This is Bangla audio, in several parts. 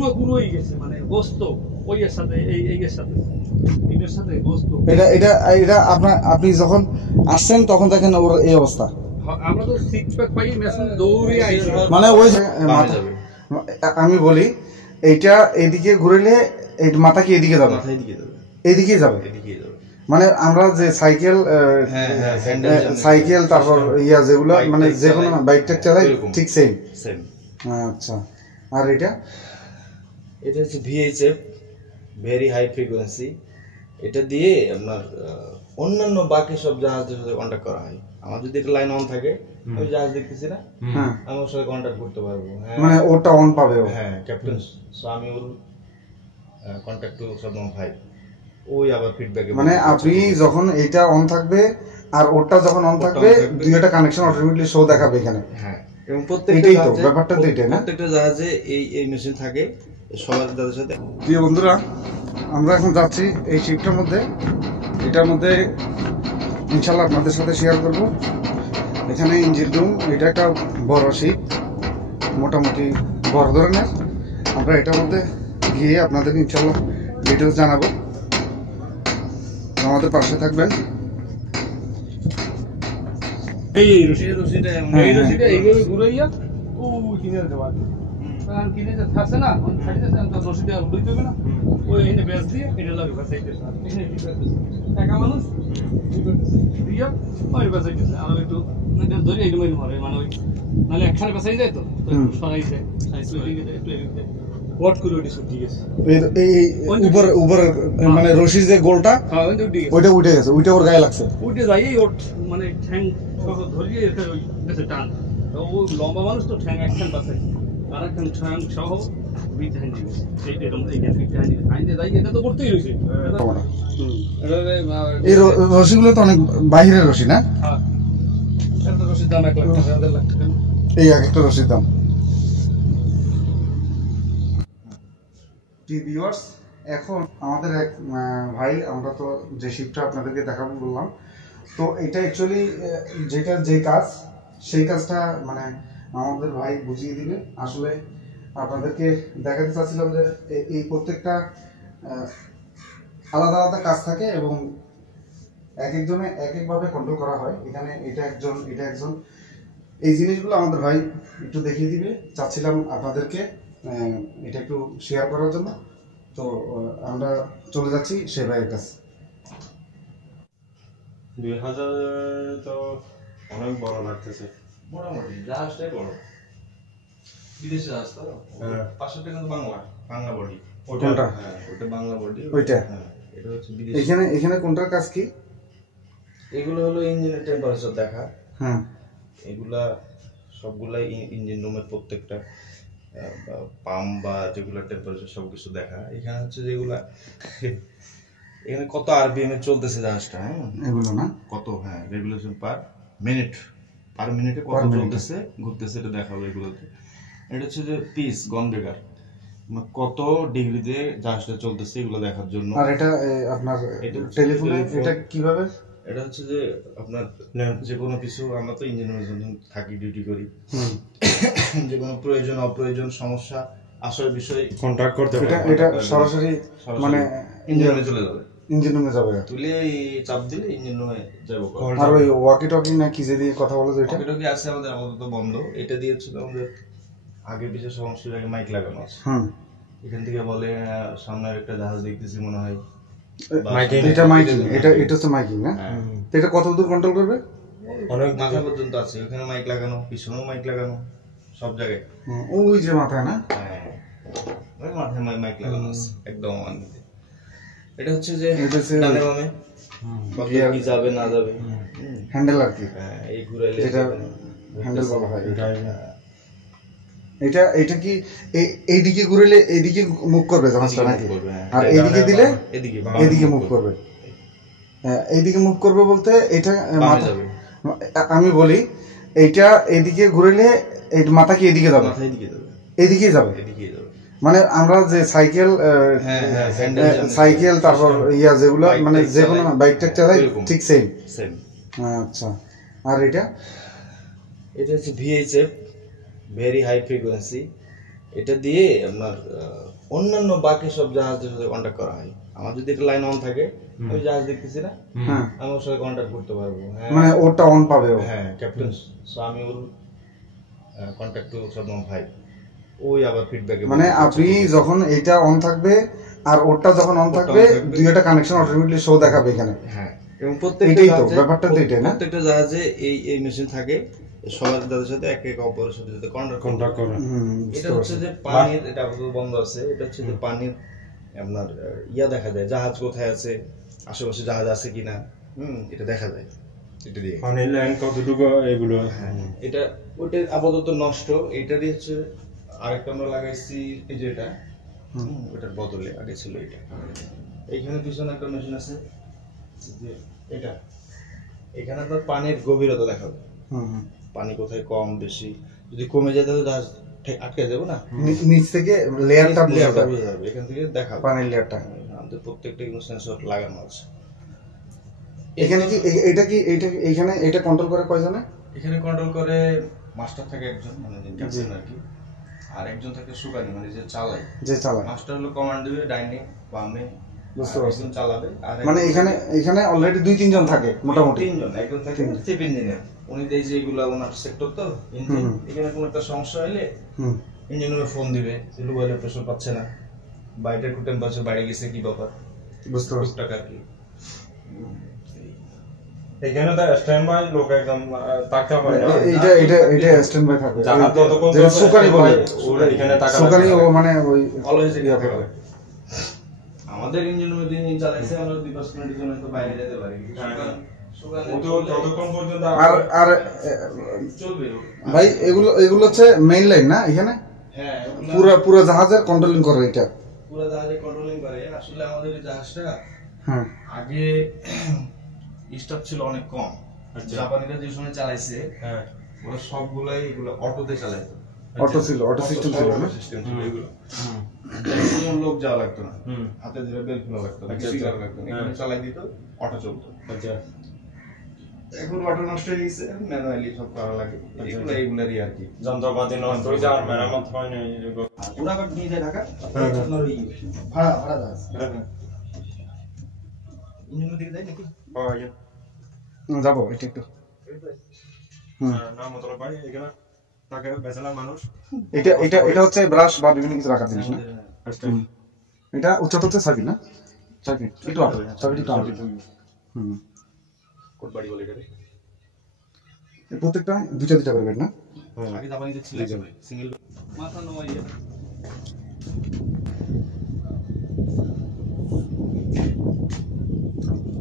পুরো পুরোই গেছে মানে গোস্ত ওইয়ের সাথে এইয়ের সাথে এটার সাথে গোস্ত। এটা এটা এটা আপনি যখন আসছেন তখন দেখেন ওর এই অবস্থা। আমরা তো সিক্স প্যাক পাই মেশিন দৌড়ে আইছি মানে ওই আমি বলি এইটা এদিকে ঘুরলে এই মাথা কি এদিকে যাবে? এদিকেই যাবে। মানে আমরা যে সাইকেল সাইকেল তারপর ইয়া যেগুলো মানে যে কোনো বাইকটা চালাই ঠিক সেম। আচ্ছা আর এটা হচ্ছে VHF ভেরি হাই ফ্রিকোয়েন্সি। এটা দিয়ে আপনার অন্যান্য বাকি সব জাহাজদের সাথে কন্ট্যাক্ট করা হয়। আমার যদি একটা লাইন অন থাকে আমি জাহাজ দেখতেছি না আমি ওর সাথে কন্ট্যাক্ট করতে পারবো। মানে ওটা অন পাবে হ্যাঁ ক্যাপ্টেন। সো আমি ওর কন্ট্যাক্ট টু সাবন 5 ওই আবার ফিডব্যাকে মানে আপনি যখন এটা অন থাকবে আর ওটা যখন অন থাকবে দুইটা কানেকশন অটোমেটিক্যালি শো দেখাবে এখানে। হ্যাঁ এবং প্রত্যেকটাই তো ব্যাপারটা তো এটাই না, প্রত্যেকটা জাহাজে এই মেশিন থাকে সবার তাদের সাথে। প্রিয় বন্ধুরা আমরা এখন যাচ্ছি এই শিপটার মধ্যে, এটার মধ্যে ইনশাল্লাহ আপনাদের সাথে শেয়ার করব। এখানে ইঞ্জিন রুম, এটা একটা বড় শিপ, মোটামুটি বড় ধরনের। আমরা এটার মধ্যে গিয়ে আপনাদের ইনশাল্লাহ ডিটেলস জানাবো, আমাদের পাশে থাকবেন। এই রশিটা এইভাবে ঘুরাইয়া ও কিনারে দেওয়া কারণ কিনে যে থাকছে না সাইডে তো রশিটা উড়াইতে হবে না, ওই এনে ব্যাস দিয়ে এটা লাগবে সাইডে এখানে টাকা মানুষ দিয়া ওই বাসাইতেছে আর একটু ধরে এইরকম মারে মানে ওই নাহলে একখানে বাসাই যায় তো সরাই যায় একটু ওয়াট করে ওইটা ছুটি গেছে এই উপর মানে রশির যে গোলটা ওইটা উঠে গেছে, ওইটা ওর গায়ে লাগছে, উঠে যাই ওর মানে ঠ্যাং সহ ধরিয়ে ওই গেছে টান। ও লম্বা মানুষ তো ঠ্যাং একখান বাসাইছে আর একখান ঠ্যাং সহ বিট হ্যান্ড দিয়েছে এইরকম এইখানে বিট হ্যান্ড দিয়ে যাই এটা তো করতেই হয়েছে। এই রশিগুলো তো অনেক বাহিরের রশি না? হ্যাঁ একটা রশির দাম 1 লাখ টাকা 1.5 লাখ টাকা এই একটা রশির দাম। ভিউয়ার্স এখন আমাদের এক ভাই, আমরা তো যে শিপটা আপনাদেরকে দেখাবো বললাম, তো এটা অ্যাকচুয়ালি যেটা যে কাজ সেই কাজটা মানে আমাদের ভাই বুঝিয়ে দিবে। আসলে আপনাদেরকে দেখাতে চাচ্ছিলাম যে এই প্রত্যেকটা আলাদা আলাদা কাজ থাকে এবং এক একজনে এক একভাবে কন্ট্রোল করা হয়। এখানে এটা একজন এটা একজন, এই জিনিসগুলো আমাদের ভাই একটু দেখিয়ে দিবে চাচ্ছিলাম আপনাদেরকে এটা একটু শেয়ার করার জন্য। তো আমরা চলে যাচ্ছি সে ভাইয়ের কাছে। 2000 তো অনেক বড় লাগতেছে, মোটামুটি জাহাজটাই বড়, বিদেশি জাহাজ তো। পাশেরটা কিন্তু বাংলা বডি। কোনটা? হ্যাঁ ওটা বাংলা বডি। ওইটা এটা হচ্ছে বিদেশি। এখানে কোনটার কাজ কি? এগুলো হলো ইঞ্জিনের টেম্পারেচার দেখা। হ্যাঁ এগুলা সবগুলাই ইঞ্জিন রুমের প্রত্যেকটা পাম্প বা যেগুলো টেম্পারেচার সবকিছু দেখা। এখানে হচ্ছে যেগুলা এখানে কত আরপিএম এ চলতেছে জাহাজটা, হ্যাঁ এগুলো না কত, হ্যাঁ রেগুলেশন পার মিনিটে কত চলতেছে ঘুরতেছে এটা দেখাবো এগুলোতে। এটা হচ্ছে যে পিস গন ব্রেকার কত ডিগ্রিতে জাহাজটা চলতেছে এগুলো দেখার জন্য। আর এটা আপনার টেলিফোনে এটা কিভাবে? এটা হচ্ছে যে আপনার যে কোনো কিছু, আমরা তো ইঞ্জিনিয়ারের জন্য থাকি, ডিউটি করি, যে কোনো প্রয়োজন অপ্রয়োজন সমস্যা আসার বিষয় কন্ট্যাক্ট করতে হবে। এটা সরাসরি মানে ইঞ্জিন রুমে চলে যাবে, ইঞ্জিন রুমে যাবে, তুলে চাপ দিলে ইঞ্জিন রুমে যাবো। আর ওই ওয়াকি টকি না কি যে দিয়ে কথা বলা যায়, ওয়াকি টকি আছে আমাদের আপাতত বন্ধ। এটা দিয়ে ছিল আমাদের আগে পিছিয়ে সমস্যার আগে মাইক লাগানো আছে। এখান থেকে বলে সামনের একটা জাহাজ দেখতেছি মনে হয়, এটা মাইকিং, এটা হচ্ছে মাইকিং না? তো এটা কত দূর কন্ট্রোল করবে? অনেক মাথা পর্যন্ত আছে, ওখানে মাইক লাগানো, পিছনেও মাইক লাগানো, সব জায়গায়। ওই যে মাথায় না, হ্যাঁ ওই মাথায় মাইক লাগানো আছে একদম। এটা হচ্ছে যে ডানে বামে কত কি যাবে না যাবে, হ্যান্ডেল আর কি। হ্যাঁ এই ঘুরাইলে যেটা হ্যান্ডেল বলা হয় এটা। এটা কি এইদিকে ঘুরাইলে এইদিকে মুভ করবে জাহাজটা নাকি? আর এইদিকে দিলে এইদিকে মুভ করবে। এইদিকে মুভ করবে বলতে এটা আমি বলি এইটা এদিকে ঘুরাইলে এই মাথা কি এদিকে যাবে? এদিকেই যাবে। মানে আমরা যে সাইকেল তারপর ইয়া যেগুলো মানে যে কোনো বাইকটা চালাই ঠিক সেম। আচ্ছা আর এটা হচ্ছে VHF ভেরি হাই ফ্রিকোয়েন্সি। এটা দিয়ে আপনার অন্যান্য বাকি সব জাহাজদের সাথে কন্ট্যাক্ট করা হয়। আমার যদি একটা লাইন অন থাকে, আমি জাহাজ দেখতেছি না, আমি ওর সাথে কন্ট্যাক্ট করতে পারবো। মানে ওটা অন পাবে ও। হ্যাঁ, captain Samiul contact two Sadman ভাই, ওই আবার ফিডব্যাকে মানে আপনি যখন এটা অন থাকবে আর ওটা যখন অন থাকবে, দুইটা কানেকশন অটোমেটিক্যালি শো দেখাবে এখানে। হ্যাঁ, এবং প্রত্যেকটা জাহাজে ব্যাপারটা তো এটাই না, প্রত্যেকটা জাহাজে এই মেশিন থাকে, সবাই তাদের সাথে এক এক অপরের সাথে যাতে কন্ট্যাক্ট করে। এটা হচ্ছে যে পানির, এটা আপাতত বন্ধ আছে, এটা হচ্ছে যে পানির আপনার ইয়া দেখা যায়, জাহাজ কোথায় আছে, আশেপাশে জাহাজ আছে কিনা, এটা দেখা যায়। এটা দিয়ে পানির লাইন কতটুকু এগুলো। হ্যাঁ, এটা ওটা আপাতত নষ্ট। এটারই হচ্ছে আরেকটা আমরা লাগাইছি, এই যে এটা, ওটার বদলে আগে ছিল এটা। এইখানে পিছনে একটা মেশিন আছে, যে এটা, এখানে আপনার পানির গভীরতা দেখাবে, পানি কোথায় কম বেশি। যদি কমে যায় তাহলে জাহাজ আটকে যাবে না, নিচ থেকে লেয়ারটা বোঝা যাবে, এখান থেকে দেখাবে পানির লেয়ারটা। আমাদের প্রত্যেকটা কিন্তু সেন্সর লাগানো আছে। এখানে কি এটা কি এইখানে এটা কন্ট্রোল করে কয়জনে? এখানে কন্ট্রোল করে মাস্টার থাকে একজন, মানে ক্যাপ্টেন আর কি, আর একজন থাকে সুকানি, মানে যে চালায়। মাস্টার হলো কমান্ড দিবে ডাইনে বামে, বুঝতে পারছেন, চালাবে। আর মানে এখানে অলরেডি 2-3 জন থাকে মোটামুটি। 3 জন, একজন থাকে চিফ ইঞ্জিনিয়ার, উনি দেয় যে এগুলা ওনার সেক্টর তো ইঞ্জিন, এখানে কোনো একটা সমস্যা হলে ইঞ্জিনিয়ারে ফোন দিবে যে লো অয়েল প্রেসার পাচ্ছে না, বা এটা একটু টেম্পারেচার বাইরে গেছে, কি ব্যাপার, বুঝতে পারছেন টাকা কি। এখানে তো স্ট্যান্ড বাই লোক একদম থাকতে হবে না, এটা স্ট্যান্ড বাই থাকে, জাহাজ যতক্ষণ যে সুকানি বলে, ওরা এখানে টাকা সুকানি ও মানে ওই অলওয়েজ ইয়া করে। আমাদের ইঞ্জিন মধ্যে ইঞ্জিন চালাইছে, আমরা 2-5 মিনিটের জন্য তো বাইরে যেতে পারি, ও তো যতক্ষণ পর্যন্ত আর চলবে। ভাই এগুলো হচ্ছে মেইন লাইন না এখানে? হ্যাঁ, পুরো জাহাজের কন্ট্রোলিং করে এটা, পুরো জাহাজে কন্ট্রোলিং করে। আসলে আমাদের এই জাহাজটা আগে স্টাফ ছিল অনেক কম, জাপানিরা যে সময় চালাইছে ওরা সবগুলাই এগুলো অটোতে চালাইতো, অটো ছিল, অটো সিস্টেম ছিল না, এগুলো কোনো লোক যাওয়া লাগতো না, হাতে ধরে বেল খোলা লাগতো না, কিছু করা লাগতো না, এগুলো চালাই দিত, অটো চলতো। আচ্ছা, এখন অটো নষ্ট হয়ে গেছে, ম্যানুয়ালি সব করা লাগে, এগুলারই আর কি, যন্ত্রপাতি নষ্ট হয়ে যায় আর মেরামত হয় না। ওরা আবার নিয়ে যায় ঢাকা, আপনার ওই ভাড়া জাহাজ ইঞ্জিনের দিকে যায় নাকি? যাবো এটা একটু। না মতলব ভাই এখানে থাকে বেচারা মানুষ, এটা হচ্ছে ব্রাশ বা বিভিন্ন কিছু রাখার জিনিস না। এটা উচ্চতা হচ্ছে সার্কিট না, সার্কিট একটু আটে, সার্কিট একটু আটে। কোট বাড়ি বলে এটারে, প্রত্যেকটা দুইটা করে বেড না। আগে জাপানিতে ছিল সিঙ্গেল মাথা নোয়াইয়া।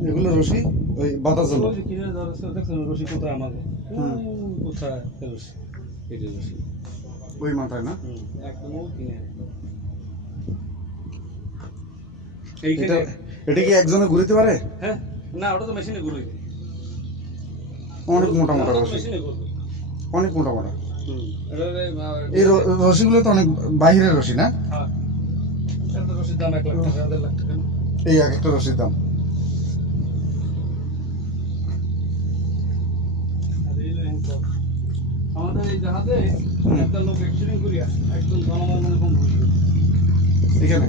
এগুলো রশি ওই বাতাস জন্য কিনে ধরছে, দেখছেন রশি কোথায় আমাদের, কোথায় রশি, এই রশি ওই মাথায় না, একদম কিনে। এটা কি একজনে ঘুরতে পারে? হ্যাঁ, না ওটা তো মেশিনে ঘুরে, অনেক মোটা রশি, মেশিনে ঘুরবে, অনেক মোটা। এই রশিগুলো তো অনেক বাইরের রশি না? হ্যাঁ, একটা রশির দাম 1 লাখ টাকা, 1.5 লাখ টাকা। এই একটা রশির দাম। আমাদের এই জাহাজে একটা লোক অ্যাক্সিডেন্ট করিয়া একদম জনগণ মানে কম হয়ে গেছে এখানে।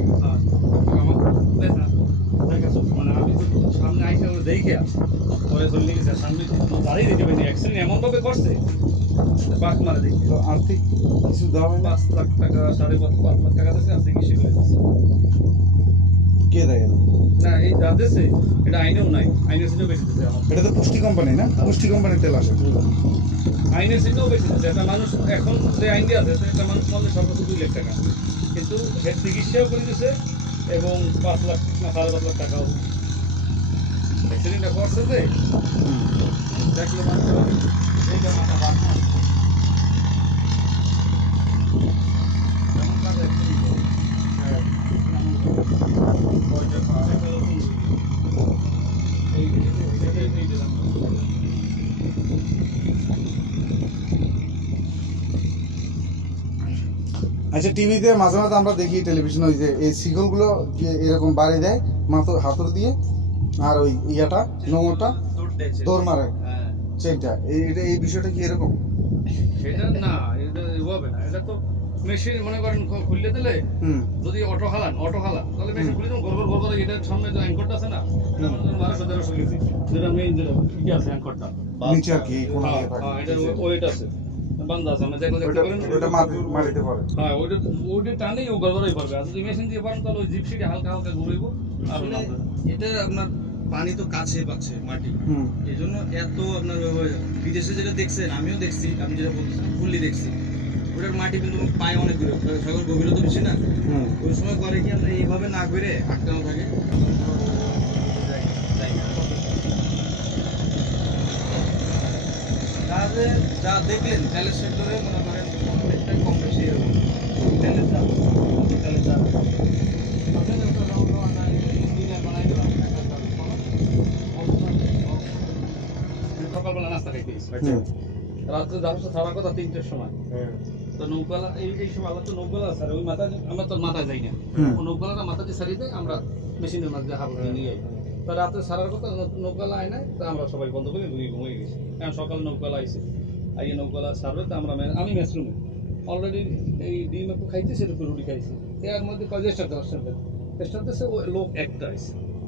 মানে আমি তো সামনে আইসা দেখে পরে চলে গেছে, সামনে দাঁড়িয়ে দিতে পারিনি, অ্যাক্সিডেন্ট এমন ভাবে করছে পাক মারা দেখি। আর্থিক কিছু দেওয়া হয় না? 5 লাখ টাকা, 5.5 লাখ টাকা দিচ্ছে, আর্থিক কিছু করে দিচ্ছে। কে দেয় না, এই যা দিচ্ছে এটা আইনেও নাই, আইনের সিনেও বেশি দিচ্ছে আমার। এটা তো পুষ্টি কোম্পানি না, পুষ্টি কোম্পানির তেল আসে, আইনের সিনেও বেশি দিচ্ছে। একটা মানুষ এখন যে আইন দিয়ে আছে, একটা মানুষ মরলে সর্বোচ্চ 2 লাখ টাকা, কিন্তু সে চিকিৎসাও করে দিচ্ছে এবং 5 লাখ না 5.5 লাখ টাকাও অ্যাক্সিডেন্টটা করছে যে দেখলে মানুষ এইটা মাথা বাদ না আচ্ছা, টিভিতে মাঝে মাঝে আমরা দেখি, টেলিভিশন, ওই যে এই শিকলগুলো এরকম বাড়ি দেয় হাতুর দিয়ে, আর ওই ইয়াটা নোংরটা দৌড় মারে চেনটা, এই বিষয়টা কি এরকম? এটা না, এটা হবে না, এটা তো মেশিন মনে করেন খুললে দিলে যদি অটো হালান তাহলে মেশিন খুলে দেবেন গড়গড় গড়গড় এটার সামনে যে অ্যাঙ্করটা আছে না 1200 কেজি যেটা মেইন যেটা কি আছে অ্যাঙ্করটা নিচে আর কি কোন এটা ওয়েট আছে বান্দা আছে আমরা যেগুলো দেখতে পারেন ওটা মাটিতে পড়ে হ্যাঁ ওইটা টানেই ও গড়গড়ই পড়বে আর যদি মেশিন দিয়ে পারেন তাহলে ওই জিপসিটা হালকা হালকা ঘুরাইবো আর এটা আপনার পানি তো কাছে পাচ্ছে মাটি এই জন্য এত আপনার বিদেশে যেটা দেখছেন আমিও দেখছি আমি যেটা বলতেছেন ফুললি দেখছি ওটার মাটি কিন্তু পায়ে অনেক দূরে সাগর গভীরতা বেশি না ওই সময় করে কি আমরা এইভাবে না করে আটকানো থাকে যা দেখলেন তেলের সেক্টরে মনে করেন অনেকটাই কম বেশি এরকম তেলের দাম সকালবেলা নাস্তা খাইতে রাত্রে যাওয়ার ছাড়ার কথা 3টার সময় তো নৌকালা এই সময় আল্লাহ তো নৌকালা আছে ওই মাথা আমরা তো মাথায় যাই না ও নৌকালাটা মাথা দিয়ে ছাড়িয়ে দেয় আমরা মেশিনের মাঝে হাবড়ে নিয়ে যাই তো রাত্রে ছাড়ার কথা নৌকালা আয় নাই তো আমরা সবাই বন্ধ করে ঘুমিয়ে গেছি কারণ সকালে নৌকালা আইসে আইয়ে নৌকালা ছাড়বে তো আমরা আমি মেসরুমে অলরেডি এই ডিম একটু খাইতে সেরকম রুটি খাইছি এর মধ্যে চেষ্টা করছে ও লোক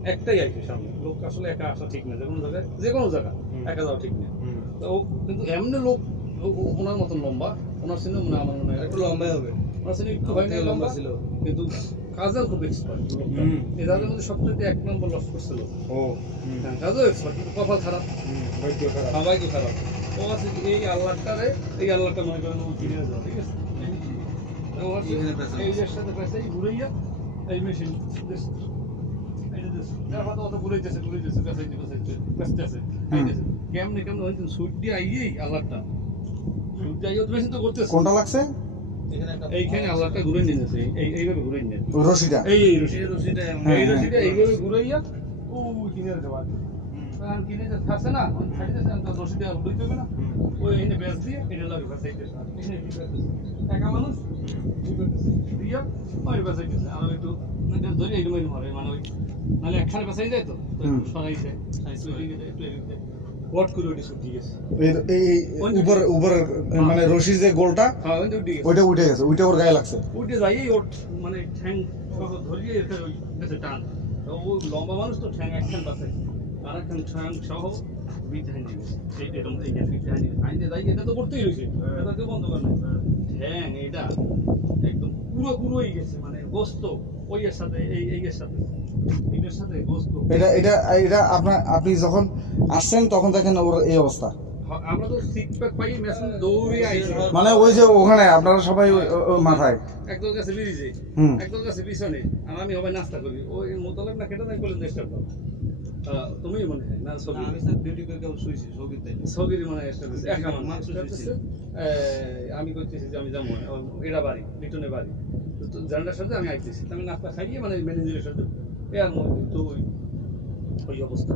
একটাই আইছে সামনে লোক আসলে একা আসা ঠিক না যে কোনো জায়গা একা যাওয়া ঠিক না তো ও কিন্তু এমনি লোক ওনার মতন লম্বা ওনার সিনে মনে আমার মনে হয় একটু লম্বাই হবে ওনার সিনে একটু হয় না লম্বা ছিল কিন্তু কাজেও খুব এক্সপার্ট এদের মধ্যে সবচেয়ে 1 নম্বর লস করছিল ও হ্যাঁ কাজেও এক্সপার্ট কিন্তু কপাল খারাপ ভাগ্য খারাপ ও আছে এই আল্লাহটা মনে করেন ও কিনে যাওয়া ঠিক আছে ও আছে এই যে সাথে পেছাই ঘুরাইয়া এই মেশিন কোনটা লাগছে এইখানে আল্লাহটা ঘুরে নিয়েছে এইভাবে ঘুরে নিয়ে রশিটা এই রশিটা এইভাবে ঘুরাইয়া ও কিনে দেওয়া কিনে যে থাকছে না রশিটা উড়ে যাবে না ওই এনে বেচ দিয়ে এটা লাগে একা মানুষ দিয়া ওই বেচাইতেছে আর একটু ধরে এই মরে মানে ওই নাহলে একখানে বেচাই যায় তো সরাই যায় একটু ওয়াট করে ওটি ছুটি গেছে এই উপর মানে রশির যে গোলটা ওইটা উঠে গেছে ওইটা ওর গায়ে লাগছে উঠে যাই ওর মানে ঠ্যাং সহ ধরিয়ে এটা ওই গেছে টান তো ও লম্বা মানুষ তো ঠ্যাং একখান বাঁচাই আর একখান ঠ্যাং সহ বিট হাইন্ডে গেছে এরকম এইখানে বিট হাইন্ডে যাই এটা তো করতেই হয়েছে এটা কেউ বন্ধ করে না ঠ্যাং এটা একদম পুরোই গেছে মানে গোস্ত ওইয়ের সাথে এইয়ের সাথে এটার সাথে গোস্ত এটা আপনি যখন আসছেন তখন দেখেন ওর এই অবস্থা আমরা তো সিট প্যাক পাই মেশিন দৌড়ে আইছি মানে ওই যে ওখানে আপনারা সবাই মাথায় একদল কাছে বেরিয়েছে একদল কাছে পিছনে আর আমি সবাই নাস্তা করি ওই মোতালেব না কেটে নাই বলেন চেষ্টা করো তুমি মনে হয় না সবই আমি স্যার ডিউটি করে কেউ শুইছি সগিরি মনে হয় স্টার্ট একা মাত্র আমি কইতেছি যে আমি যাবো এরা বাড়ি লিটনের বাড়ি তো জানলার সাথে আমি আইতেছি আমি নাস্তা খাইয়ে মানে ম্যানেজারের সাথে এর মধ্যে তো ওই অবস্থা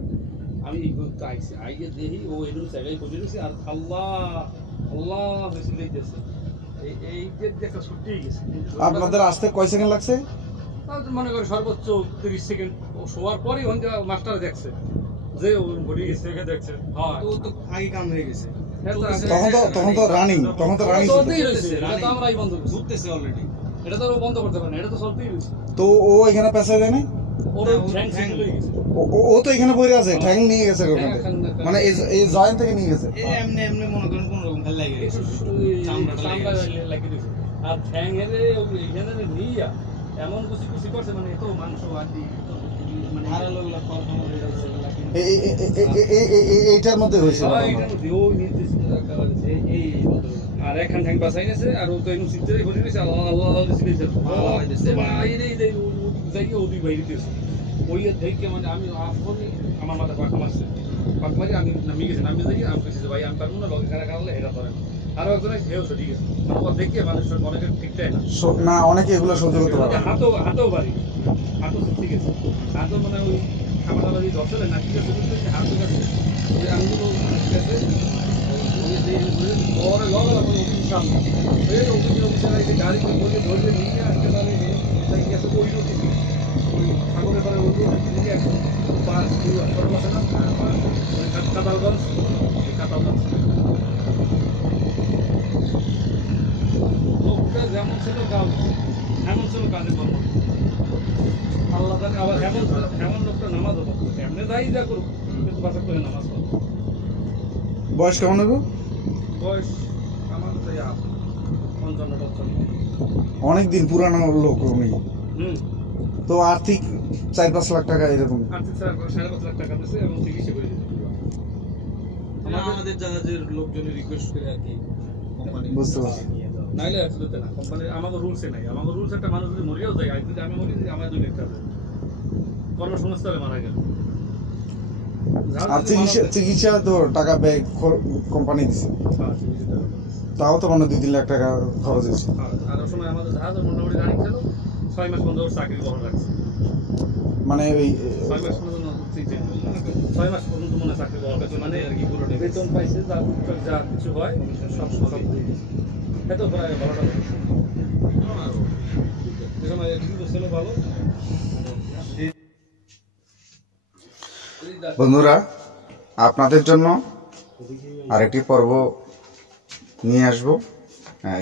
আমি এই গ্রুপটা আইছি আইয়ে দেখি ও এরকম জায়গায় বসে রয়েছে আর আল্লাহ বেশি লেগেছে এই যে দেখা ছুটি গেছে আপনাদের আসতে কয় সেকেন্ড লাগছে মনে করি সর্বোচ্চ 30 সেকেন্ড ও শোয়ার পরই ওখানে মাস্টার দেখছে যে ও বডি গেছে দেখছে হ্যাঁ তো আগে কাম হয়ে গেছে তখন তো রানিং চলতেই রয়েছে এটা তো আমরাই বন্ধ করছি ঘুরতেছে অলরেডি এটা তো বন্ধ করতে পারে না এটা তো চলতেই রয়েছে তো ও এখানে পেছায় দেয় না ওর ঠ্যাং ছিঁড়ে গেছে ও তো এখানে পড়ে আছে ঠ্যাং নিয়ে গেছে মানে এই জয়েন্ট থেকে নিয়ে গেছে এমনি মনে করেন কোন রকম খালি লাগে গেছে চামড়া লাগিয়ে দিয়েছে আর ঠ্যাং এরে এইখানে নিয়ে এমন কুচি করছে মানে এত মাংস আদি মানে হারালো এইটার মধ্যে হয়েছে আর এখন ঠ্যাং বাঁচাই গেছে আর ও তো এরকম চিত্রে ঘুরে গেছে আল্লাহ যাই ওদি বাইরে দিয়েছে ওই দেখে মানে আমি আমার মাথা পাক মারি আমি নামি গেছি নামি যাই আমি কেছি যে ভাই আমি পারবো না লগে খারা খাওয়ালে এটা করেন আরো একজনের হেউ ঠিক আছে ও দেখে মানুষের অনেকের ঠিকঠাক না অনেকে এগুলো সহ্য করতে পারে হাতও বাড়ি হাতও ঠিক আছে হাতও মানে ওই খাবার বাড়ি দশলে না ঠিক আছে হাতও গেছে ওই আঙুলো ঠিক আছে পরে লগা অফিস সামনে এই অফিসে গাড়ি করে ধরে নিয়ে আসতে পারে গেছে ওই নদী ওই সাগরের পরে ওই নদী নিয়ে এখন পাঁচ বসে না কাতালগঞ্জ লোকটা যেমন ছিল আবার এমন লোকটা নামাজও পড়তো, এমনি যাই যা করুক কিন্তু বাসার করে নামাজ পড়তো। বয়স কেমন হবে? বয়স আমার তো 55-55। অনেকদিন পুরানো লোক উনি। হুম, তো আর্থিক 4-5 লাখ টাকা এরকম। আর্থিক 5.5 লাখ টাকা দিয়েছে এবং চিকিৎসা করে দিয়েছে। আমাদের জাহাজের লোকজনের রিকোয়েস্ট করে আর কি কোম্পানি বুঝতে পারছি। নাইলে আসলে না, কোম্পানির আমাকে রুলসে নাই। আমাকে রুলস একটা মানুষ যদি মরিয়াও যায়, আজ যদি আমি মরি, আমার 2 লাখ টাকা দেবে। কর্মসংস্থানে মারা গেল। আর চিকিৎসা তো টাকা ব্যয় কোম্পানি দিচ্ছে, হ্যাঁ, চিকিৎসা টাকা দিয়েছে। তাও তো মানে 2-3 লাখ টাকা খরচ হয়েছে। আর ওই সময় আমাদের জাহাজ মোটামুটি রানিং ছিল, 6 মাস পর্যন্ত ওর চাকরি বহন রাখছে। মানে ওই 6 মাস পর্যন্ত 6 মাস পর্যন্ত মনে হয় চাকরি বহন রাখছে, মানে আর কি পুরো বেতন পাইছে, যা কিছু হয় সব দিয়ে দিয়েছে। এত প্রায় 12টা এই সময় কিন্তু ছিল ভালো। বন্ধুরা, আপনাদের জন্য আরেকটি পর্ব নিয়ে আসব।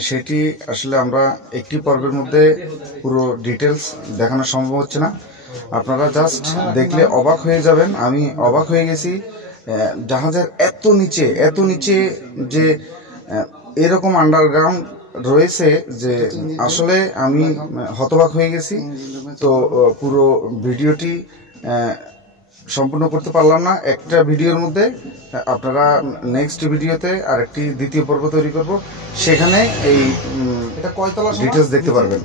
সেটি আসলে আমরা একটি পর্বের মধ্যে পুরো ডিটেলস দেখানো সম্ভব হচ্ছে না, আপনারা জাস্ট দেখলে অবাক হয়ে যাবেন। আমি অবাক হয়ে গেছি, জাহাজের এত নিচে যে এরকম আন্ডারগ্রাউন্ড রয়েছে যে আসলে আমি হতবাক হয়ে গেছি। তো পুরো ভিডিওটি সম্পূর্ণ করতে পারলাম না একটা ভিডিওর মধ্যে। আপনারা নেক্সট ভিডিওতে আরেকটি দ্বিতীয় পর্ব তৈরি করব, সেখানে এই ডিটেলস দেখতে পারবেন।